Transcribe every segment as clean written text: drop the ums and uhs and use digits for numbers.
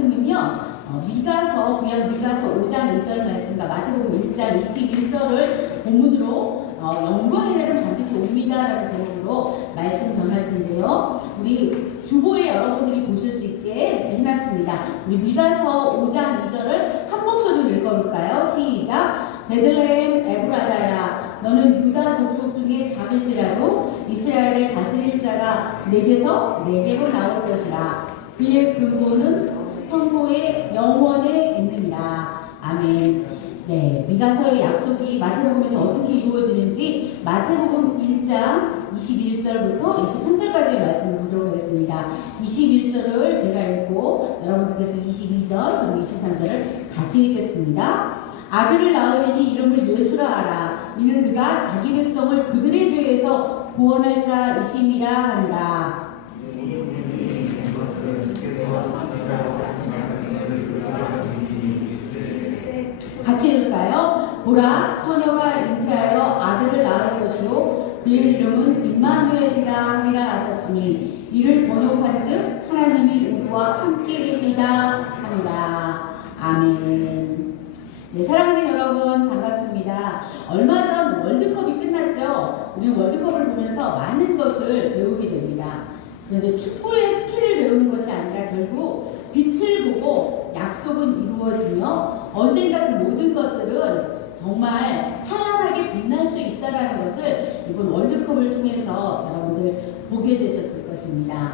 말씀은요. 미가서 5장 2절 말씀과 마태복음 1장 21절을 본문으로 영광의 날은 반드시 옵니다라는 제목으로 말씀 전할 텐데요. 우리 주보에 여러분들이 보실 수 있게 해놨습니다. 우리 미가서 5장 2절을 한 목소리로 읽어볼까요? 시작. 베들레헴 에브라다야, 너는 유다 족속 중에 작을지라도 이스라엘을 다스릴 자가 내게로 나올 것이라. 그의 근본은 성도의 영원에 있느니라. 아멘. 네, 미가서의 약속이 마태복음에서 어떻게 이루어지는지 마태복음 1장 21절부터 23절까지의 말씀을 보도록 하겠습니다. 21절을 제가 읽고 여러분들께서 22절 그리고 23절을 같이 읽겠습니다. 아들을 낳으리니 이름을 예수라 하라. 이는 그가 자기 백성을 그들의 죄에서 구원할 자이심이라 하니라. 같이 읽을까요? 보라, 처녀가 잉태하여 아들을 낳을 것이요 그의 이름은 임마누엘이라 하니라 하셨으니 이를 번역한즉 하나님이 우리와 함께 계시다 하니라. 아멘. 네, 사랑하는 여러분 반갑습니다. 얼마 전 월드컵이 끝났죠. 우리는 월드컵을 보면서 많은 것을 배우게 됩니다. 그런데 축구의 스킬을 배우는 것이 아니라 결국 빛을 보고 약속은 이루어지며 언젠가 그 모든 것들은 정말 찬란하게 빛날 수 있다는 것을 이번 월드컵을 통해서 여러분들 보게 되셨을 것입니다.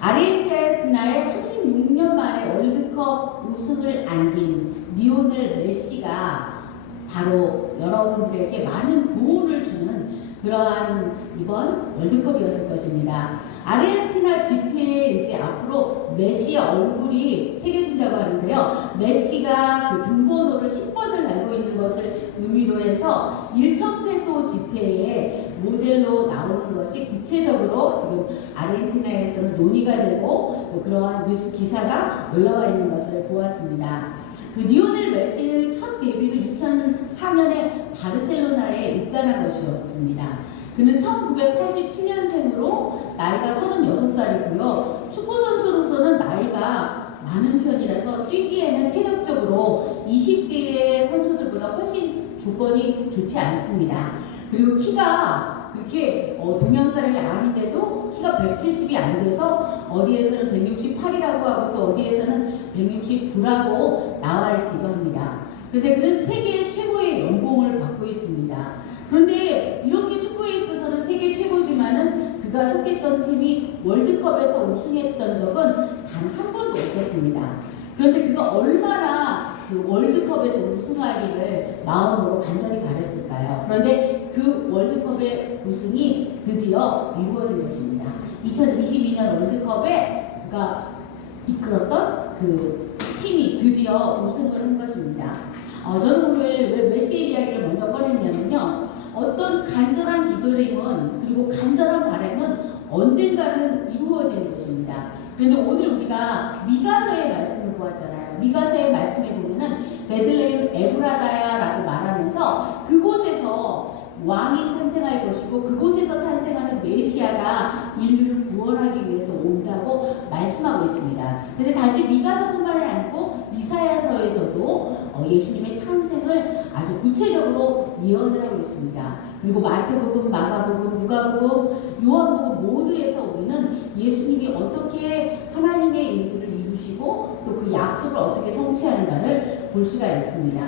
아르헨티나의 36년 만에 월드컵 우승을 안긴 리오넬 메시가 바로 여러분들에게 많은 교훈을 주는 그러한 이번 월드컵이었을 것입니다. 아르헨티나 집회에 이제 앞으로 메시의 얼굴이 새겨진다고 하는데요. 메시가 그 등번호를 10번을 달고 있는 것을 의미로 해서 1,000페소 집회에 모델로 나오는 것이 구체적으로 지금 아르헨티나에서는 논의가 되고 또 그러한 뉴스 기사가 올라와 있는 것을 보았습니다. 그 리오넬 메시는 첫 데뷔를 2004년에 바르셀로나에 입단한 것이었습니다. 그는 1987년생으로 나이가 36살이고요. 축구선수로서는 나이가 많은 편이라서 뛰기에는 체력적으로 20대의 선수들보다 훨씬 조건이 좋지 않습니다. 그리고 키가 그렇게 동양 사람이 아닌데도 키가 170이 안 돼서 어디에서는 168이라고 하고 또 어디에서는 169라고 나와 있기도 합니다. 그런데 그는 세계 최고의 연봉을 받고 있습니다. 그런데 이렇게 축구에 있어서는 세계 최고지만은 그가 속했던 팀이 월드컵에서 우승했던 적은 단 한 번도 없었습니다. 그런데 그가 얼마나 그 월드컵에서 우승하기를 마음으로 간절히 바랬을까요? 그런데 그 월드컵의 우승이 드디어 이루어진 것입니다. 2022년 월드컵에 그가 이끌었던 그 팀이 드디어 우승을 한 것입니다. 저는 오늘 왜 메시의 이야기를 먼저 꺼냈냐면요. 어떤 간절한 기도림은 그리고 간절한 바람은 언젠가는 이루어지는 것입니다. 그런데 오늘 우리가 미가서의 말씀을 보았잖아요. 미가서의 말씀에 보면은 베들레헴 에브라다야라고 말하면서 그곳에서 왕이 탄생할 것이고 그곳에서 탄생하는 메시아가 인류를 구원하기 위해서 온다고 말씀하고 있습니다. 그런데 단지 미가서뿐만이 아니고 이사야서에서도 예수님의 탄생을 아주 구체적으로 예언을 하고 있습니다. 그리고 마태복음, 마가복음, 누가복음, 요한복음 모두에서 우리는 예수님이 어떻게 하나님의 일들을 이루시고 또 그 약속을 어떻게 성취하는가를 볼 수가 있습니다.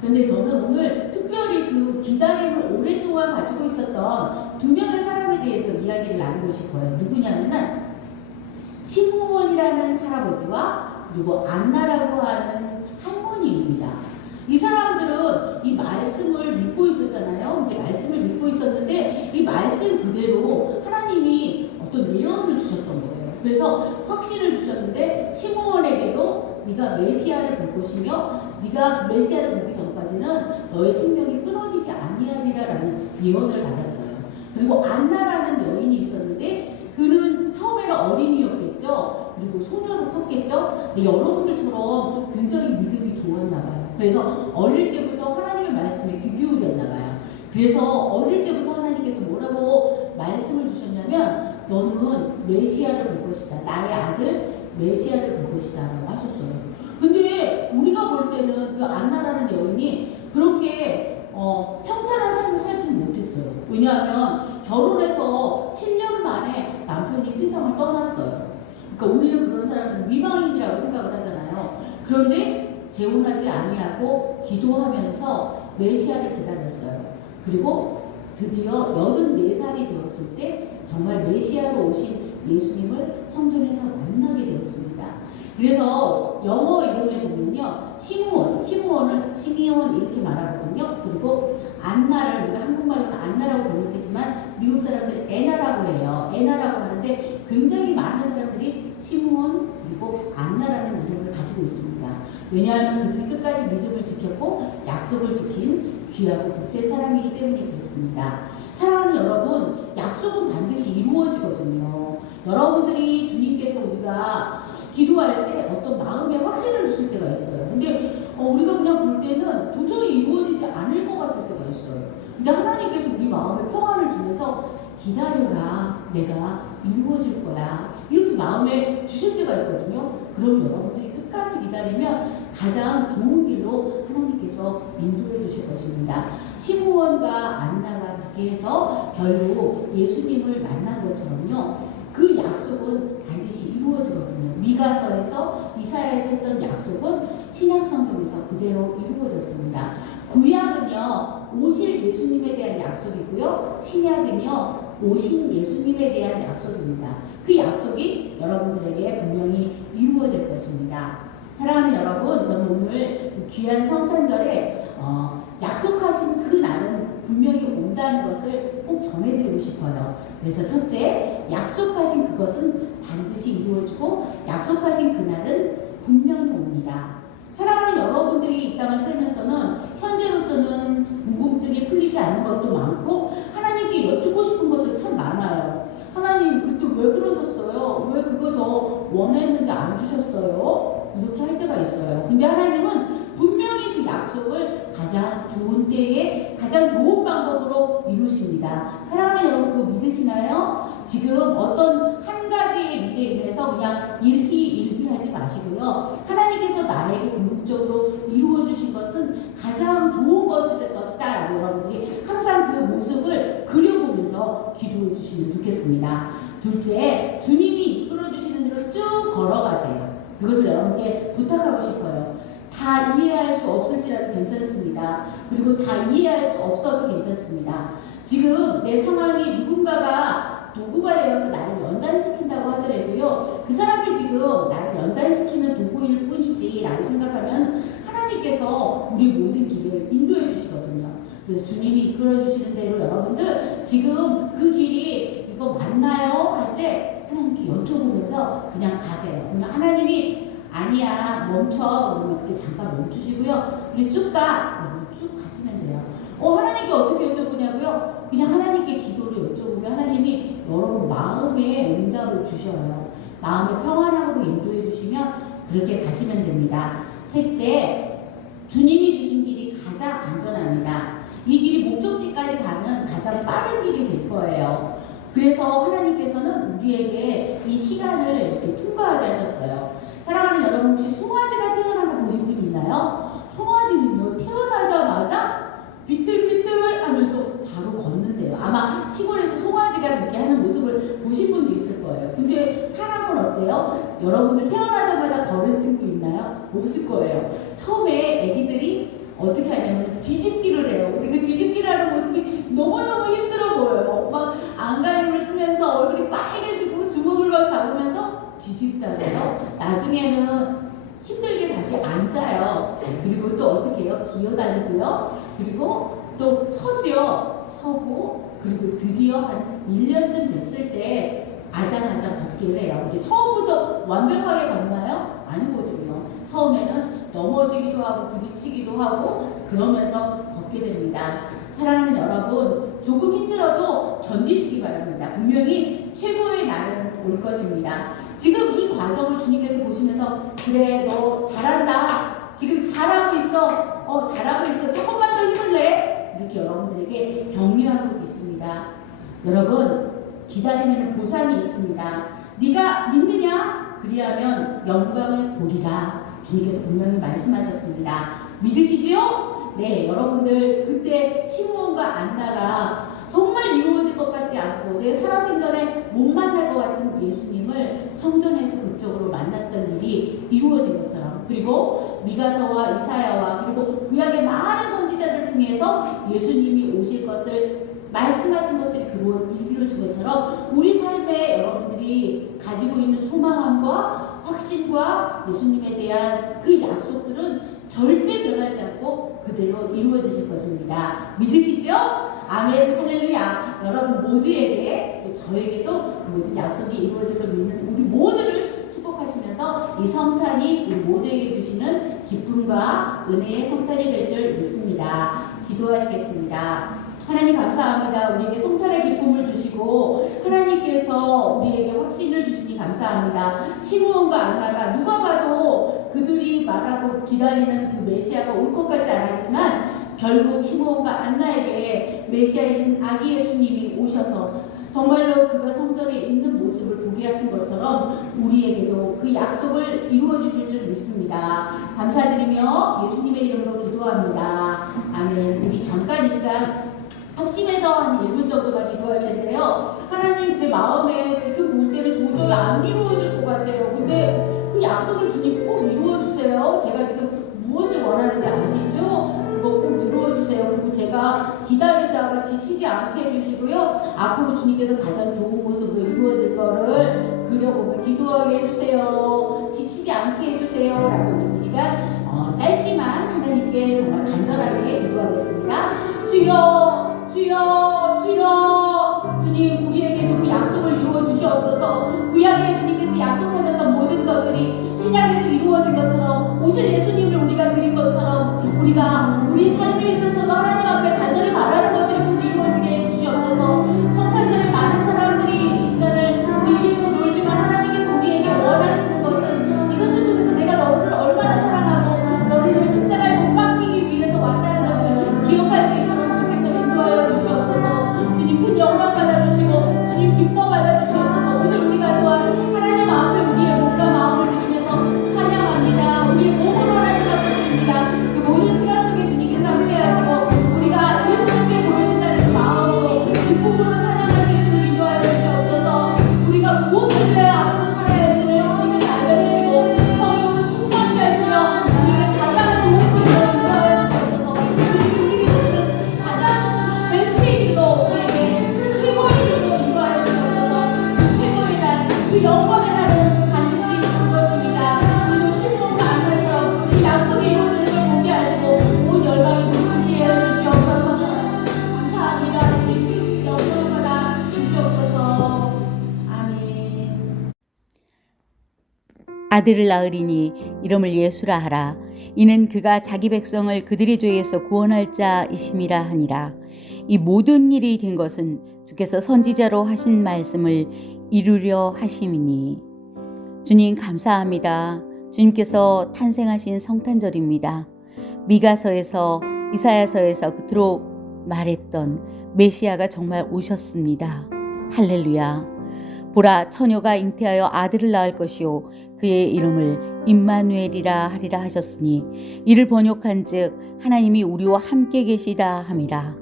그런데 저는 오늘 특별히 그 기다림을 오랫동안 가지고 있었던 두 명의 사람에 대해서 이야기를 나누고 싶어요. 누구냐면은 시므온이라는 할아버지와 그리고 안나라고 하는 할머니입니다. 이 사람들은 이 말씀을 믿고 있었잖아요. 근데 말씀을 믿고 있었는데 이 말씀 그대로 하나님이 어떤 예언을 주셨던 거예요. 그래서 확신을 주셨는데 시므온에게도 네가 메시아를 볼 것이며 네가 메시아를 보기 전까지는 너의 생명이 끊어지지 아니하리라라는 예언을 받았어요. 그리고 안나라는 여인이 있었는데 그는 처음에는 어린이였겠죠. 그리고 소녀로 컸겠죠. 근데 여러분들처럼 굉장히 믿음이 좋았나 봐요. 그래서 어릴 때부터 하나님의 말씀에 귀 기울였나 봐요. 그래서 어릴 때부터 하나님께서 뭐라고 말씀을 주셨냐면 너는 메시아를 볼 것이다. 나의 아들 메시아를 볼 것이다라고 하셨어요. 근데 우리가 볼 때는 그 안나라는 여인이 그렇게 평탄한 삶을 살지는 못했어요. 왜냐하면 결혼해서 7년 만에 남편이 세상을 떠났어요. 그러니까 우리는 그런 사람들은 미망인이라고 생각을 하잖아요. 그런데 재혼하지 아니하고 기도하면서 메시아를 기다렸어요. 그리고 드디어 84살이 되었을 때 정말 메시아로 오신 예수님을 성전에서 만나게 되었습니다. 그래서 영어 이름에 보면요, 시므온을 이렇게 말하거든요. 그리고 안나를 우리가 한국말로는 안나라고 번역했지만 미국 사람들이 에나라고 해요. 에나라고 하는데 굉장히 많은 사람들이 시므온 그리고 안나라는 이름을 가지고 있습니다. 왜냐하면 그들이 끝까지 믿음을 지켰고 약속을 지킨 귀하고 복된 사람이기 때문에 그렇습니다. 사랑하는 여러분, 약속은 반드시 이루어지거든요. 여러분들이 주님께서 우리가 기도할 때 어떤 마음의 확신을 주실 때가 있어요. 근데 우리가 그냥 볼 때는 도저히 이루어지지 않을 것 같을 때가 있어요. 근데 하나님께서 우리 마음에 평안을 주면서 기다려라, 내가 이루어질 거야, 이렇게 마음에 주실 때가 있거든요. 그럼 여러분들이 끝까지 기다리면 가장 좋은 길로 하나님께서 인도해 주실 것입니다. 시므온과 안나가 그렇게 해서 결국 예수님을 만난 것처럼요, 그 약속은 반드시 이루어지거든요. 미가서에서 이사야에서 했던 약속은 신약성경에서 그대로 이루어졌습니다. 구약은요, 오실 예수님에 대한 약속이고요, 신약은요, 오신 예수님에 대한 약속입니다. 그 약속이 여러분들에게 분명히 이루어질 것입니다. 사랑하는 여러분, 저는 오늘 귀한 성탄절에 약속하신 그 날은 분명히 온다는 것을 꼭 전해드리고 싶어요. 그래서 첫째, 약속하신 그것은 반드시 이루어지고 약속하신 그날은 분명히 옵니다. 사랑하는 여러분들이 이 땅을 살면서는 현재로서는 궁금증이 풀리지 않는 것도 많고 하나님께 여쭙고 싶은 것도 참 많아요. 하나님, 그때 왜 그러셨어요? 왜 그거 저 원했는데 안 주셨어요? 이렇게 할 때가 있어요. 근데 하나님은 분명히 그 약속을 가장 좋은 때에 가장 좋은 방법으로 이루십니다. 사랑하는 여러분, 그거 믿으시나요? 지금 어떤 한 가지의 일에 인해서 그냥 일희일비하지 마시고요. 하나님께서 나에게 궁극적으로 이루어 주신 것은 가장 좋은 것일 것이다 라고 여러분들이 항상 그 모습을 그려보면서 기도해 주시면 좋겠습니다. 둘째, 주님이 이끌어 주시는 대로 쭉 걸어가세요. 그것을 여러분께 부탁하고 싶어요. 다 이해할 수 없을지라도 괜찮습니다. 그리고 다 이해할 수 없어도 괜찮습니다. 지금 내 상황이 누군가가 도구가 되어서 나를 연단시킨다고 하더라도요, 그 사람이 지금 나를 연단시키는 도구일 뿐이지 라고 생각하면 하나님께서 우리 모든 길을 인도해 주시거든요. 그래서 주님이 이끌어 주시는 대로 여러분들 지금 그 길이 이거 맞나요? 할 때 하나님께 여쭤보면서 그냥 가세요. 그러면 하나님이 아니야, 멈춰. 그러면 그때 잠깐 멈추시고요. 우리 쭉 가. 그러면 쭉 가시면 돼요. 하나님께 어떻게 여쭤보냐고요? 그냥 하나님께 기도를 여쭤보면 하나님이 여러분 마음에 응답을 주셔요. 마음의 평안함으로 인도해 주시면 그렇게 가시면 됩니다. 셋째, 주님이 주신 길이 가장 안전합니다. 이 길이 목적지까지 가는 가장 빠른 길이 될 거예요. 그래서 하나님께서는 우리에게 이 시간을 이렇게 통과하게 하셨어요. 사랑하는 여러분, 혹시 송아지가 태어난 거 보신 분 있나요? 송아지는요, 태어나자마자 비틀비틀 하면서 바로 걷는데요. 아마 시골에서 송아지가 그렇게 하는 모습을 보신 분도 있을 거예요. 근데 사람은 어때요? 여러분들 태어나자마자 걸은 친구 있나요? 없을 거예요. 처음에 애기들이 어떻게 하냐면 뒤집기를 해요. 근데 그 뒤집기를 하는 모습이 너무너무 힘들어 보여요. 막 안간힘을 쓰면서 얼굴이 빨개지고 주먹을 막 잡으면서 뒤집다가요. 나중에는 힘들게 다시 앉아요. 그리고 또 어떻게 해요? 기어다니고요. 그리고 또 서죠. 서고 그리고 드디어 한 1년쯤 됐을 때 아장아장 걷기를 해요. 근데 처음부터 완벽하게 걷나요? 아니거든요. 처음에는 넘어지기도 하고 부딪히기도 하고 그러면서 걷게 됩니다. 사랑하는 여러분, 조금 힘들어도 견디시기 바랍니다. 분명히 최고의 날은 올 것입니다. 지금 이 과정을 주님께서 보시면서 그래, 너 잘한다. 지금 잘하고 있어. 잘하고 있어. 조금만 더 힘을 내. 이렇게 여러분들에게 격려하고 계십니다. 여러분, 기다리면 보상이 있습니다. 네가 믿느냐? 그리하면 영광을 보리라. 주님께서 분명히 말씀하셨습니다. 믿으시지요? 네, 여러분들 그때 시므온과 안나가 정말 이루어질 것 같지 않고 내 살아생전에 못 만날 것 같은 예수님을 성전에서 극적으로 만났던 일이 이루어진 것처럼, 그리고 미가서와 이사야와 그리고 구약의 많은 선지자들을 통해서 예수님이 오실 것을 말씀하신 것들이 이루어진 것처럼 우리 삶에 여러분들이 가지고 있는 소망함과 확신과 예수님에 대한 그 약속들은 절대 변하지 않고 그대로 이루어지실 것입니다. 믿으시죠? 아멘, 할렐루야. 여러분 모두에게, 또 저에게도 그 모든 약속이 이루어질 걸 믿는 우리 모두를 축복하시면서 이 성탄이 우리 모두에게 주시는 기쁨과 은혜의 성탄이 될 줄 믿습니다. 기도하시겠습니다. 하나님 감사합니다. 우리에게 성탄의 기쁨을 주시고 하나님께서 우리에게 확신을 주시니 감사합니다. 시므온과 안나가 누가 봐도 그들이 말하고 기다리는 그 메시아가 올 것 같지 않았지만 결국 시므온과 안나에게 메시아인 아기 예수님이 오셔서 정말로 그가 성전에 있는 모습을 보게 하신 것처럼 우리에게도 그 약속을 이루어 주실 줄 믿습니다. 감사드리며 예수님의 이름으로 기도합니다. 아멘. 우리 잠깐 이 시간 합심해서 한 1분 정도가 기도할 텐데요. 하나님, 제 마음에 지금 볼 때는 도저히 안 이루어질 것 같아요. 근데 그 약속을 주님 꼭 이루어주세요. 제가 지금 무엇을 원하는지 아시죠? 그거 꼭 이루어주세요. 그리고 제가 기다리다가 지치지 않게 해주시고요. 앞으로 주님께서 가장 좋은 모습으로 이루어질 거를 그려보며 기도하게 해주세요. 지치지 않게 해주세요. 라고 이 시간 짧지만 하나님께 정말 간절하게 기도하겠습니다. 주여, 주여, 주여. 주님, 우리에게도 그 약속을 이루어 주시옵소서. 구약에 주님께서 약속하셨던 모든 것들이 신약에서 이루어진 것처럼, 오실 예수님을 우리가 드린 것처럼 우리가 우리 삶에 있어서도 하나님 앞에 간절히 말하는 것들이 꼭 이루어지게 해주시옵소서. 성탄절에 많은 사람들이 이 시간을 즐기고 놀지만 하나님께서 우리에게 원하시는 것은 이것을 통해서 내가 너를 얼마나 사랑하고 너를 내 십자가에 못 박히기 위해서 왔다는 것을 기억할 수 있도록 주께서 인도하여 주시옵소서. 주님 큰 영광 받아주시고 주님 기뻐 받아주시옵소서. 오늘 우리가 또한 하나님 앞에 우리의 몸과 마음을 드리면서 찬양합니다. 우리의 몸으로 하나님 앞에 드립니다. 그 모든 시간 속에 주님께서 함께 하시고 우리가 예수님께 보여준다는 그 마음으로 기쁨으로 찬양할 수 있도록 인도하여 주시옵소서. 우리가 무엇을 해야 앞서 살아야 할지를 주님께서 알려주시고 성령으로 충만케 하시며 우리를 가장 좋은 길로 인도하여 주시옵소서. 주님이 우리에게 주시는 가장 베스트인 길로 우리에게 최고의 길로 인도하여 주시옵소서. 그 최고의 날, 그 영광의 날은 반드시 올 것입니다. 우리도 신봉과 안나처럼 그 약속이 이루어지는 걸 보게 하시고 온 열방이 무르게 하여 주시옵소서. 감사합니다. 주님 영광을 받아 주시옵소서. 아멘. 아들을 낳으리니 이름을 예수라 하라. 이는 그가 자기 백성을 그들의 죄에서 구원할 자이심이라 하니라. 이 모든 일이 된 것은 주께서 선지자로 하신 말씀을 이루려 하심이니. 주님 감사합니다. 주님께서 탄생하신 성탄절입니다. 미가서에서 이사야서에서 그토록 말했던 메시아가 정말 오셨습니다. 할렐루야. 보라, 처녀가 잉태하여 아들을 낳을 것이요 그의 이름을 임마누엘이라 하리라 하셨으니 이를 번역한즉 하나님이 우리와 함께 계시다 함이라.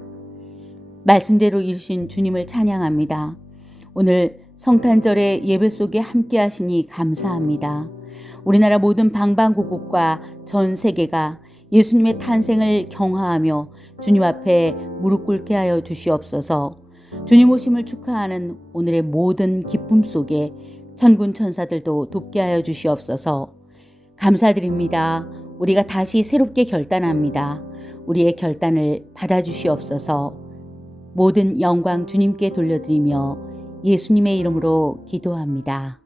말씀대로 이루신 주님을 찬양합니다. 오늘 성탄절의 예배 속에 함께 하시니 감사합니다. 우리나라 모든 방방곡곡과 전 세계가 예수님의 탄생을 경화하며 주님 앞에 무릎 꿇게 하여 주시옵소서. 주님 오심을 축하하는 오늘의 모든 기쁨 속에 천군 천사들도 돕게 하여 주시옵소서. 감사드립니다. 우리가 다시 새롭게 결단합니다. 우리의 결단을 받아주시옵소서. 모든 영광 주님께 돌려드리며 예수님의 이름으로 기도합니다.